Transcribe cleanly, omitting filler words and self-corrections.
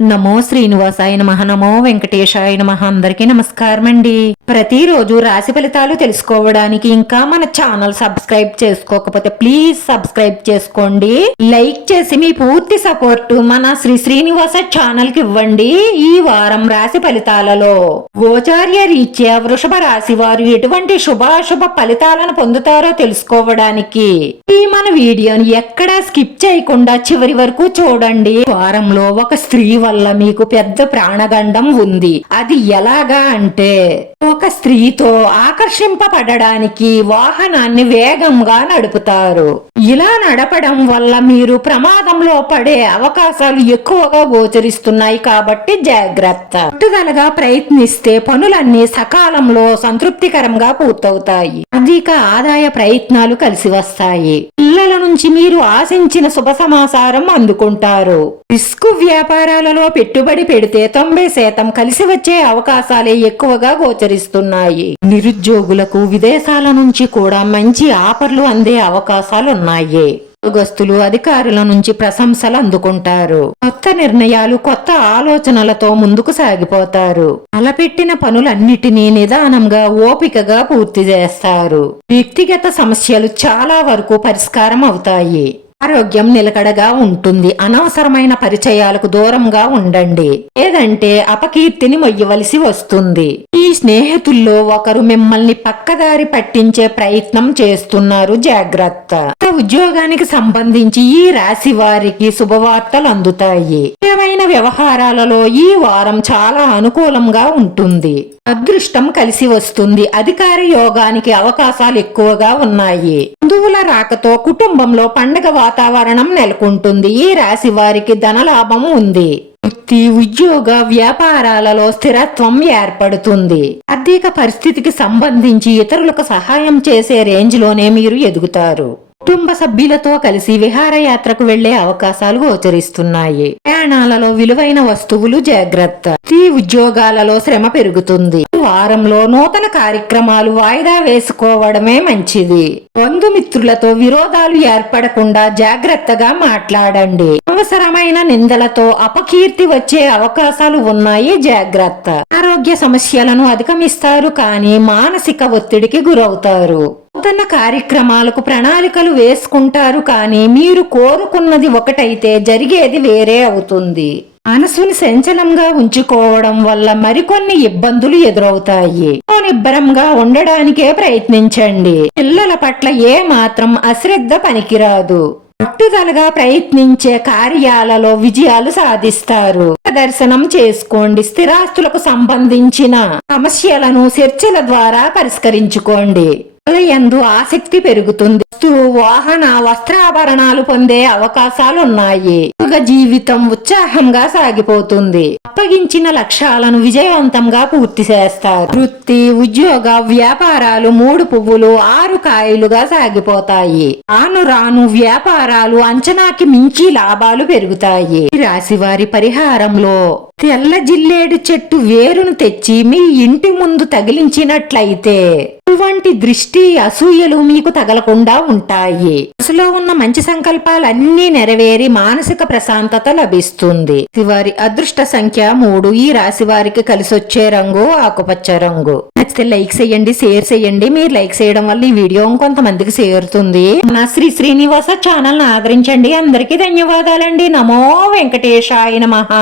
నమో శ్రీనివాసాయ నమః. నమో వెంకటేశాయ నమః. అందరికీ నమస్కారం అండి. ప్రతిరోజు రాశి ఫలితాలు తెలుసుకోవడానికి ఇంకా మన ఛానల్ సబ్స్క్రైబ్ చేసుకోకపోతే ప్లీజ్ సబ్స్క్రైబ్ చేసుకోండి. లైక్ చేసి మీ పూర్తి సపోర్ట్ మన శ్రీనివాస ఛానల్ కి ఇవ్వండి. ఈ వారం రాశి ఫలితాలలో గోచార్య రీత్యా వృషభ రాశి వారు ఎటువంటి శుభాశుభ ఫలితాలను పొందుతారో తెలుసుకోవడానికి ఈ మన వీడియోని ఎక్కడా స్కిప్ చేయకుండా చివరి వరకు చూడండి. వారంలో ఒక స్త్రీ వల్ల మీకు పెద్ద ప్రాణగండం ఉంది. అది ఎలాగా అంటే ఒక స్త్రీతో ఆకర్షింపబడడానికి వాహనాన్ని వేగంగా నడుపుతారు. ఇలా నడపడం వల్ల మీరు ప్రమాదంలో పడే అవకాశాలు ఎక్కువగా గోచరిస్తున్నాయి కాబట్టి జాగ్రత్త. పట్టుదలగా ప్రయత్నిస్తే పనులన్నీ సకాలంలో సంతృప్తికరంగా పూర్తవుతాయి. అధిక ఆదాయ ప్రయత్నాలు కలిసి వస్తాయి. పిల్లల నుంచి మీరు ఆశించిన శుభ సమాచారం అందుకుంటారు. రిస్క్ వ్యాపారాలలో పెట్టుబడి పెడితే 90% కలిసి వచ్చే అవకాశాలే ఎక్కువగా గోచరిస్తున్నాయి. నిరుద్యోగులకు విదేశాల నుంచి కూడా మంచి ఆఫర్లు అందే అవకాశాలున్నాయి. ఉద్యోగస్తులు అధికారుల నుంచి ప్రశంసలు అందుకుంటారు. కొత్త నిర్ణయాలు కొత్త ఆలోచనలతో ముందుకు సాగిపోతారు. తలపెట్టిన పనులన్నిటినీ నిదానంగా ఓపికగా పూర్తి చేస్తారు. వ్యక్తిగత సమస్యలు చాలా వరకు పరిష్కారం అవుతాయి. ఆరోగ్యం నిలకడగా ఉంటుంది. అనవసరమైన పరిచయాలకు దూరంగా ఉండండి, లేదంటే అపకీర్తిని మొయ్యవలసి వస్తుంది. ఈ స్నేహితుల్లో ఒకరు మిమ్మల్ని పక్కదారి పట్టించే ప్రయత్నం చేస్తున్నారు, జాగ్రత్త. ఉద్యోగానికి సంబంధించి ఈ రాశి వారికి శుభవార్తలు అందుతాయి. ముఖ్యమైన వ్యవహారాలలో ఈ వారం చాలా అనుకూలంగా ఉంటుంది. అదృష్టం కలిసి వస్తుంది. అధికార యోగానికి అవకాశాలు ఎక్కువగా ఉన్నాయి. బంధువుల రాకతో కుటుంబంలో పండగ వాతావరణం నెలకొంటుంది. ఈ రాశి వారికి ధనలాభం ఉంది. వృత్తి, ఉద్యోగ, వ్యాపారాలలో స్థిరత్వం ఏర్పడుతుంది. ఆర్థిక పరిస్థితికి సంబంధించి ఇతరులకు సహాయం చేసే రేంజ్ లోనే మీరు ఎదుగుతారు. కుటుంబ సభ్యులతో కలిసి విహారయాత్రకు వెళ్లే అవకాశాలు గోచరిస్తున్నాయి. ప్రయాణాలలో విలువైన వస్తువులు జాగ్రత్త. ఈ ఉద్యోగాలలో శ్రమ పెరుగుతుంది. వారంలో నూతన కార్యక్రమాలు వాయిదా వేసుకోవడమే మంచిది. బంధుమిత్రులతో విరోధాలు ఏర్పడకుండా జాగ్రత్తగా మాట్లాడండి. అవసరమైన నిందలతో అపకీర్తి వచ్చే అవకాశాలు ఉన్నాయి, జాగ్రత్త. ఆరోగ్య సమస్యలను అధిగమిస్తారు, కానీ మానసిక ఒత్తిడికి గురవుతారు. నూతన కార్యక్రమాలకు ప్రణాళికలు వేసుకుంటారు, కానీ మీరు కోరుకున్నది ఒకటైతే జరిగేది వేరే అవుతుంది. మనసుని సంచలంగా ఉంచుకోవడం వల్ల మరికొన్ని ఇబ్బందులు ఎదురవుతాయి. నిబ్బరంగా ఉండడానికే ప్రయత్నించండి. పిల్లల పట్ల ఏ మాత్రం అశ్రద్ధ పనికిరాదు. పట్టుదలగా ప్రయత్నించే కార్యాలలో విజయాలు సాధిస్తారు. దర్శనం చేసుకోండి. స్థిరాస్తులకు సంబంధించిన సమస్యలను చర్చల ద్వారా పరిష్కరించుకోండి. యందు ఆసక్తి పెరుగుతుంది. వాహన వస్త్రాభరణాలు పొందే అవకాశాలున్నాయి. జీవితం ఉత్సాహంగా సాగిపోతుంది. అప్పగించిన లక్ష్యాలను విజయవంతంగా పూర్తి చేస్తారు. వృత్తి, ఉద్యోగ, వ్యాపారాలు 3 పువ్వులు 6 కాయలుగా సాగిపోతాయి. రాను రాను వ్యాపారాలు అంచనాకి మించి లాభాలు పెరుగుతాయి. రాశి వారి పరిహారంలో తెల్ల జిల్లేడు చెట్టు వేరును తెచ్చి మీ ఇంటి ముందు తగిలించినట్లయితే ఇటువంటి దృష్టి అసూయలు మీకు తగలకుండా ఉంటాయి. మనసులో ఉన్న మంచి సంకల్పాలన్నీ నెరవేరి మానసిక ప్రశాంతత లభిస్తుంది. వారి అదృష్ట సంఖ్య 3. ఈ రాశి వారికి కలిసొచ్చే రంగు ఆకుపచ్చ రంగు. నచ్చితే లైక్ చేయండి, షేర్ చేయండి. మీరు లైక్ చేయడం వల్ల ఈ వీడియో కొంతమందికి చేరుతుంది. నా శ్రీనివాస ఛానల్ ని ఆదరించండి. అందరికీ ధన్యవాదాలండి. నమో వెంకటేశాయ నమః.